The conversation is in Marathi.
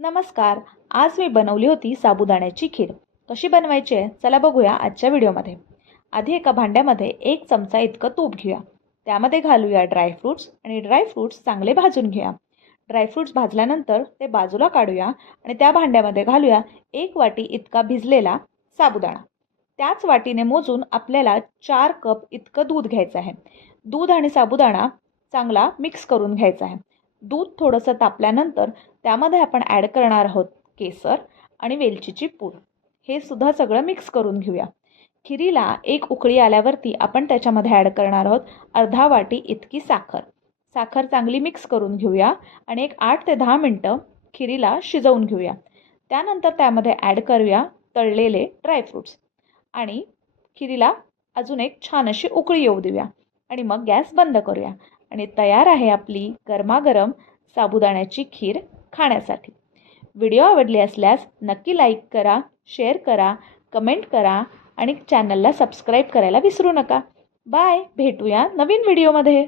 नमस्कार. आज मी बनवली होती साबुदाण्याची खीर. कशी बनवायची आहे? चला बघूया आजच्या व्हिडिओमध्ये. आधी एका भांड्यामध्ये एक चमचा इतकं तूप घेऊया. त्यामध्ये घालूया ड्रायफ्रूट्स आणि ड्रायफ्रूट्स चांगले भाजून घेऊया. ड्रायफ्रूट्स भाजल्यानंतर ते बाजूला काढूया आणि त्या भांड्यामध्ये घालूया एक वाटी इतका भिजलेला साबुदाणा. त्याच वाटीने मोजून आपल्याला चार कप इतकं दूध घ्यायचं आहे. दूध आणि साबुदाणा चांगला मिक्स करून घ्यायचा आहे. दूध थोडंसं तापल्यानंतर त्यामध्ये आपण ॲड करणार आहोत केसर आणि वेलचीची पूड. हे सुद्धा सगळं मिक्स करून घेऊया. खिरीला एक उकळी आल्यावरती आपण त्याच्यामध्ये ॲड करणार आहोत अर्धा वाटी इतकी साखर. साखर चांगली मिक्स करून घेऊया आणि एक आठ ते दहा मिनटं खिरीला शिजवून घेऊया. त्यानंतर त्यामध्ये ॲड करूया तळलेले ड्रायफ्रूट्स आणि खिरीला अजून एक छान अशी उकळी येऊ देऊया. आणि मग गॅस बंद करूया. आणि तयार आहे आपली गरमागरम साबुदाण्याची खीर खाण्यासाठी. व्हिडिओ आवडले असल्यास नक्की लाईक करा शेअर करा कमेंट करा आणि चॅनलला सबस्क्राईब करायला विसरू नका. बाय भेटूया नवीन व्हिडिओमध्ये.